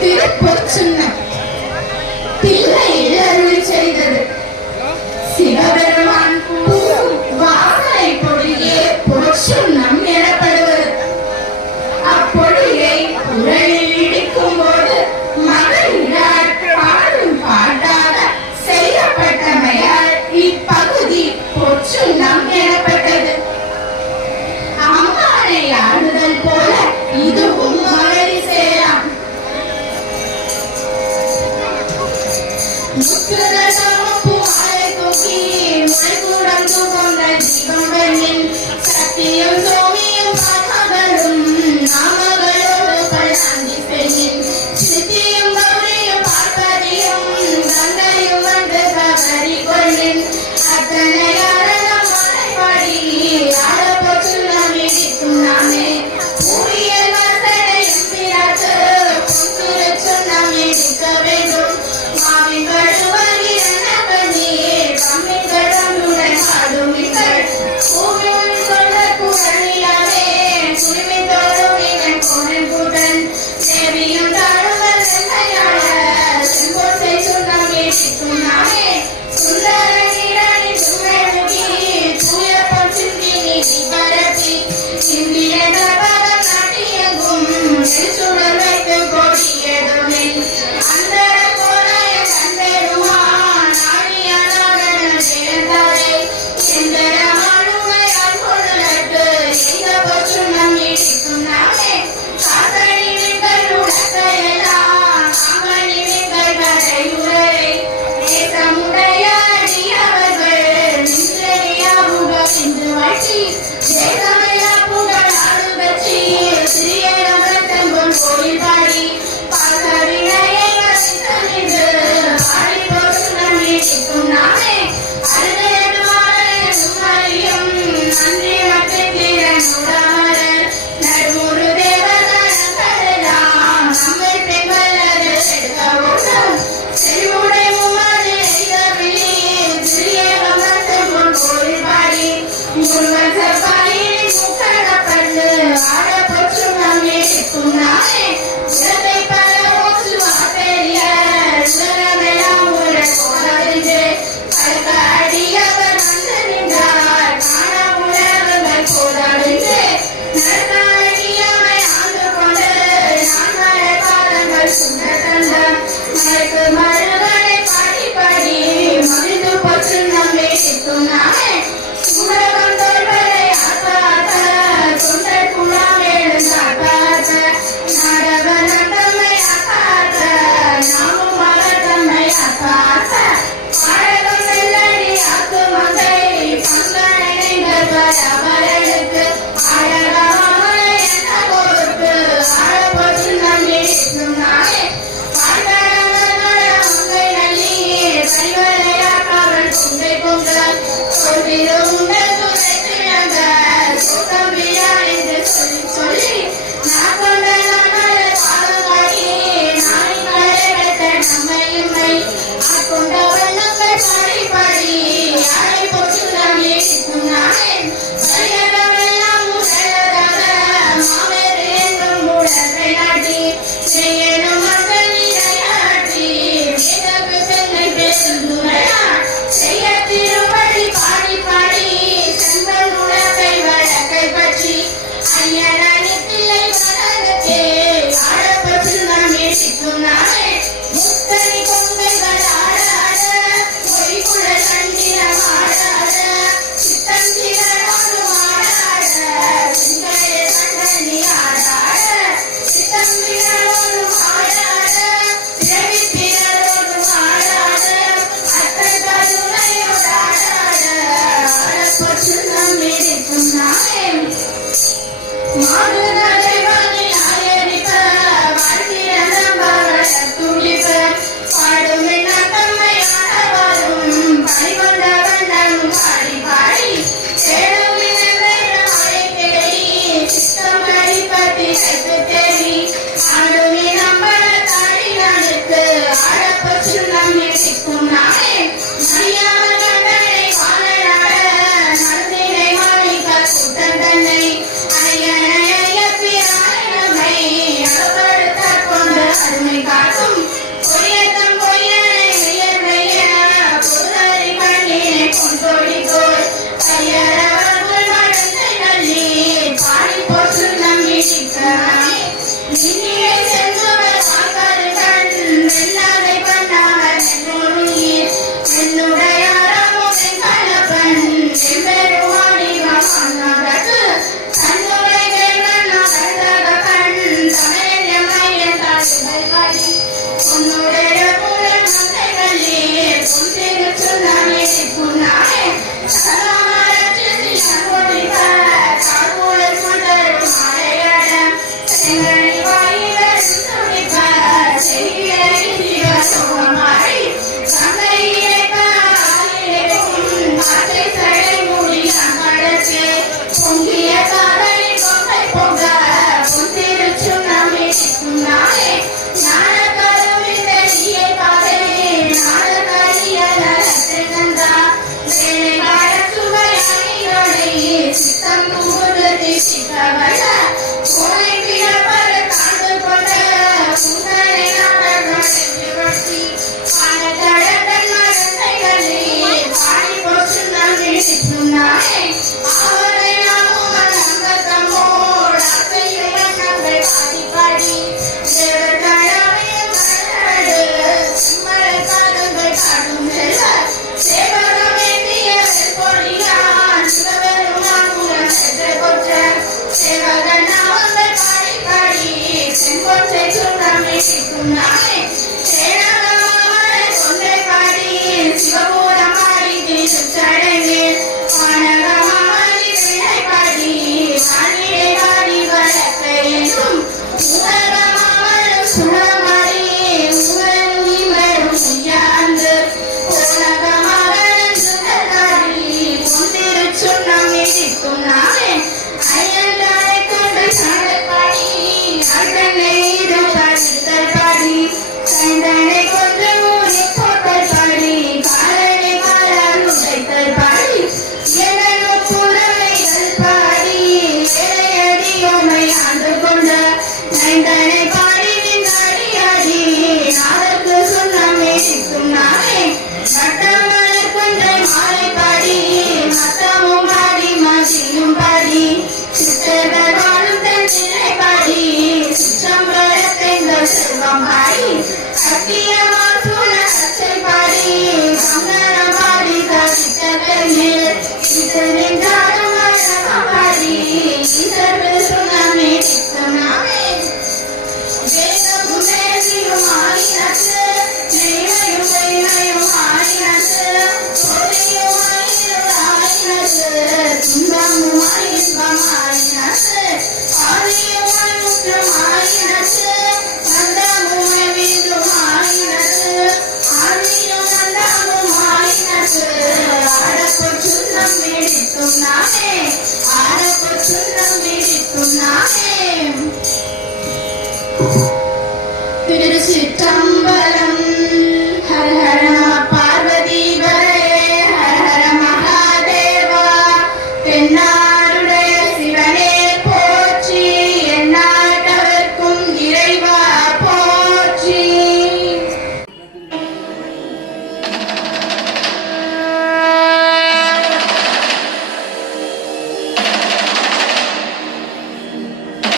திருப்பொச்சுன்ன பிள்ளையில் அருள் செய்தது சிவபெருமான் வாசனை பொடியே பொச்சுன்னம் எனப்படுவது. அப்பொடியை குரலில் இடிக்கும் போது மகளிரால் பாடும் பாட்டாக செய்யப்பட்டமையால் இப்பகுதி பொச்சுன்னம் எனப்பட்டது. அம்மானை ஆடுதல் போல இதுவும் மகளி சேரலாம். சக்தியும் சோமியும் மககளும் நாமகளோடு பல்லாண்டி செய்யின் சித்தியும் கௌரியும் பார்ப்பதியும் கங்கையும் வந்து கவரி கொள்ளின் அத்தனை அரணம் மலைப்படி ஆடப்பொச்சு நாம் இடிக்கும் நாமே பூரியல் வசடையும் பிறகு பொன்துரைச்சு நாம் இடிக்க வேண்டும். மாவின் கழுவகி என்னபடி கம்மின் கடமுடன் ஆடுமிகள் பூமியின் சொல்ல குரலியாவே குருமின் தோறும் இதன் கோணன் கூட்டன் தேவியும் தாழுங்கள் வெள்ளையாள செங்கோட்டை சுண்ணம் இடிக்கும் நாமே சுந்தர நீராணி சுமேமுகி தூய பொன்சிந்தி நீதி பரப்பி இந்திய தபகம் நாட்டியங்கும் நெல்சுடர் வைத்து கொடியதுமே அந்தர கோலாய கண்டெருமான் ஆழியானான சேர்ந்தாரே எந்தர மானுமை அன்பொருளட்டு எங்க பொச்சுன்னம் இடிக்கும் நாமே காதணி விங்கள் உலகையெல்லாம் காமணி விங்கள் வரையுரை நேசமுடைய அடியவர்கள் நின்றறியாவுக என்று வாட்டி தேசமையா புகழ் ஆளுபற்றி சிறிய நகரத்தங்கொள் கோயில் பாடி பாசவினையை வசித்தனின்று ஆடி பொச்சுன்னம் இடிக்கும் நாமே அருகையடு மாலைய சுமரியும் நன்றி மற்றும் திறன் உடாமலர் நடுமுறு தேவதனங்களெல்லாம் நம்மை பெண்களது எடுக்கவும் செறிவுடை மும்மதி எய்தவிழி சிறிய கமர்த்தங்கொள் கோயில் பாடி முருகன் செவ்வாயின் முக்கடப்பட்டு ஆட பொச்சுன்னம் இடிக்கும் நாமே உலகை பல ஓசு பெரிய உலகமெல்லாம் உரை போதறிந்து கலக்க அடியவர் வந்து நின்றார் காண உலகங்கள் போதறிந்து நடக்க அடியமை ஆண்டு கொண்டு நான்மலை பாதங்கள் சுண்ட தந்தம் மலைக்கு மருகனை பாடி பாடி மகிழ்ந்து பொச்சுன்னம் இடிக்கும் நாமே சுமரகம் தோல்வரை ஆக்காத தொண்டை குழாமேலும் காக்காத நாடக நந்தம்மை ஆக்காத நாமும் மலத்தம்மை ஆக்காத பாடகம் வெள்ளடி ஆக்கு மகை பங்கனைகள் அவர்களுக்கு ஆடகமலை என்ன கொடுத்து ஆட பொச்சுன்னம் இடிக்கும் நாமே பாண்டவர்கள் மங்கை நல்லி கைவளையாக்காவல் குண்டை பொங்கல் சொல்விலும் உங்கள் துணை திறந்த சோதம்பியா என்று சொல்லி சொல்லி நான் கொண்ட நாளை பாலங்காட்டி நாய்களை வைத்த நம்மையுமை ஆட்கொண்ட வண்ணங்கள் பாடி பாடி யாரை பொச்சுன்னம் இடிக்கும் நாமே பரியதமெல்லாம் உடலதாக மாவேறு என்றும் உடலை நாட்டி செய்யணும் மக்கள் நிலையாட்டி வேதகு சென்னை பேசும் துறையா செய்ய திருப்படி பாடி பாடி செம்பன் உலகை வழக்கை பற்றி ஐயனித்தில்லை வளர்க்கே ஆட பொச்சுன்னம் இடிக்கும் நாமே முத்தனி கொங்கைகள் ஆட ஆட பொய்குழ சண்டினம் ஆட ஆட சித்தம் சிறனோடு ஆட ஆட சிந்தைய கண்டனி ஆட ஆட சித்தம் சிறனோடு ஆட ஆட பிறவி பிறரோடு ஆட ஆட அத்தை கருணையோடு ஆட ஆட ஆட பொச்சுன்னம் இடிக்கும் நாமே மாடுகளை வாங்கி ஆயரிப்ப வாழ்த்திட நம்பவள துடிப்ப பாடும் எண்ணத்தம்மை ஆடவாரும் பணிகொண்ட வண்ணனும் பாடி பாடி தேடும் இனவேறும் அழைத்தேடி சித்தம் அடிப்பதி கைத்து தேடி ஆடும் நம்பள தாடி நடுத்து ஆட பொச்சுன்னம் இடிக்கும் நாமே மரியாத கண்டனை வாழ நந்தினை மாணிக்க கூட்டம் தன்னை ஐயனை ஐயப்பி ஆயிரமை அகப்படுத்த கொண்டு அருமை நீயே செல்வவர் ஆகாது கண் வெள்ளாதை பண்ணாமல் என்னுயிர் என்னுடைய அறமுறை கலப்பன் எம்பெருமானி மகாநாதற்கு தன்னுரை கேள்வன் கண்டக கண் தமிழ் எம்மையன் தாழ்கடி உன்னுடைய புலன் மந்தைகளே பொன் திரு சொன்னாமே புன்னாமே சலாமரட்சி சங்கோடிக கார்பூலர் மண்டரும் மாலையடம் செங்கனி வாயிலர் துணிப்ப செகிலை ஜீவ சோகமாரி சங்கையிலே பாலிலேக்கும் மாற்றை சடை மூடி அமரத்து பொங்கிய காதலி பொங்கை பொங்க பொன் திரு சொன்னாமே புன்னாமே ஞான கருவிந்த நீயே காதலே ஞான கரியல ரத்தனந்தா வேலை கால சுவையானியோடை சித்தம் புகுதி சித்தவள கோலை பிறப்பர காண்டு கொண்ட புன்னரை நாடகத்தை விவர்த்தி பாடத்தடத்தன் மரத்தைகளே பாடி போச்சு நன்றி சித்துனாயே அவரை நாமும் அங்கத்தமோடு அசையும் எண்ணங்கள் பாடி பாடி தேவர் கடமையில் மலரடு சிம்மரை காதங்கள் காடும் செல்வ சேவகமேந்திய வெற்பொழியான் சிவபெருமான் புலன் சென்ற கொற்ற சேவகன் நாமங்கள் பாடி பாடி செங்கொற்றை சுண்ணாமே சித்துனாமே சேனகமாமலை கொன்றை பாடி சிவபூரம் பாடி திருச்சடைமேல் வானகமாமலி வினை பாடி வானிலை பாடி வளர்க்க என்றும் உலகமாமலும் சுடமாடி உவரும் இவரும் உய்யாந்து உலகமாமலன் சுடலாடி பொன்திரு சொன்னாமே சித்துனாமே ஐயந்தாரை கொண்டு சாடல் பாடி அகனை இது படித்தல் பாடி கண்டனை கொண்டு ஊறி போட்டல் பாடி காலனை காலால் உடைத்தல் பாடி எனது புறமைகள் பாடி ஏழையடியோமை ஆண்டு கொண்ட நைந்தனை பாடி நின்றடியாடி நாதற்கு சொன்னாமே சித்துனாமே வட்டமலர் கொன்றை மாலை பாடி மத்தமும் பாடி மதியும் பாடி சித்தர்கள் வாழும் தன் திரை பாடி சிற்றம்பலத்தைந்த செல்வம் பாடி சத்தியமார் சூழ அச்சை பாடி சந்தனம் பாடி தரித்தல் மேல் இது